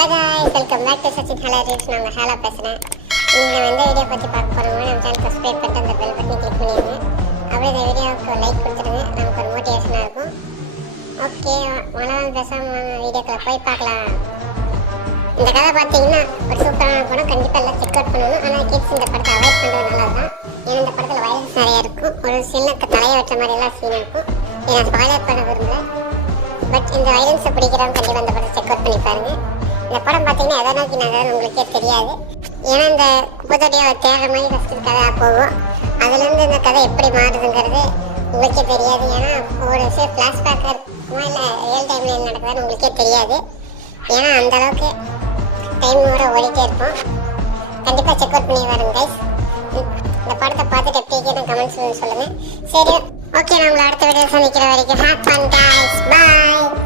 Hello guys welcome back to Sachin hello reviews. நான் hello பேசுகிறேன். நீங்கள் எந்த வீடியோ பற்றி பார்க்க போகிறோமோ நம்ம சேனல் சப்ஸ்கிரைப் பண்ணிட்டு அந்த பெல் பட்டனை கிளிக் பண்ணிடுங்க. அப்படியே இந்த வீடியோவுக்கு லைக் கொடுத்துருங்க, நமக்கு ஒரு மோட்டிவேஷனாக இருக்கும். ஓகே, மழை பேசாமல் வீடியோக்குள்ளே போய் பார்க்கலாம். இந்த கதை பார்த்தீங்கன்னா ஒரு சூப்பரான படம், கண்டிப்பாக எல்லாம் செக் அவுட் பண்ணணும். ஆனால் கிட்ஸ் இந்த படத்தை அவாய்ட் பண்ணுறது நல்லது தான். ஏன்னா இந்த படத்தில் வயலன்ஸ் நிறையா இருக்கும், ஒரு சின்ன தலையை வெட்ட மாதிரி எல்லாம் சீன் இருக்கும். இதை நான் ஸ்பாய்லர் பண்ண விரும்பல. பட் இந்த வயலன்ஸை பிடிக்கிறவங்க கண்டிப்பாக இந்த படத்தை செக் அவுட் பண்ணி பாருங்க. இந்த படம் பார்த்தீங்கன்னா எதை நோக்கி நகரும் உங்களுக்கே தெரியாது. ஏன்னா இந்த குப்பத்தொட்டியை தேடுற மாதிரி ஃபஸ்ட்டு கதை போகும். அதுலேருந்து இந்த கதை எப்படி மாறுதுங்கிறது உங்களுக்கே தெரியாது. ஏன்னா ஒரு விஷயம் ஃப்ளாஷ்பேக்காக இருக்குமா இல்லை ரியல் டைமில் என்ன நடக்குதுன்னு உங்களுக்கே தெரியாது. ஏன்னா அந்தளவுக்கு டைமோட ஓடிட்டே இருப்போம். கண்டிப்பாக செக் அவுட் பண்ணி பாருங்க கைஸ். இந்த படத்தை பார்த்துட்டு எப்படி இருக்குன்னு கமெண்ட்ஸ் சொல்லுங்கள். சரி, ஓகே, நான் உங்களை அடுத்த வீடியோ சந்திக்கிற வரைக்கும் ஹேப் ஃபன் கைஸ், பாய்.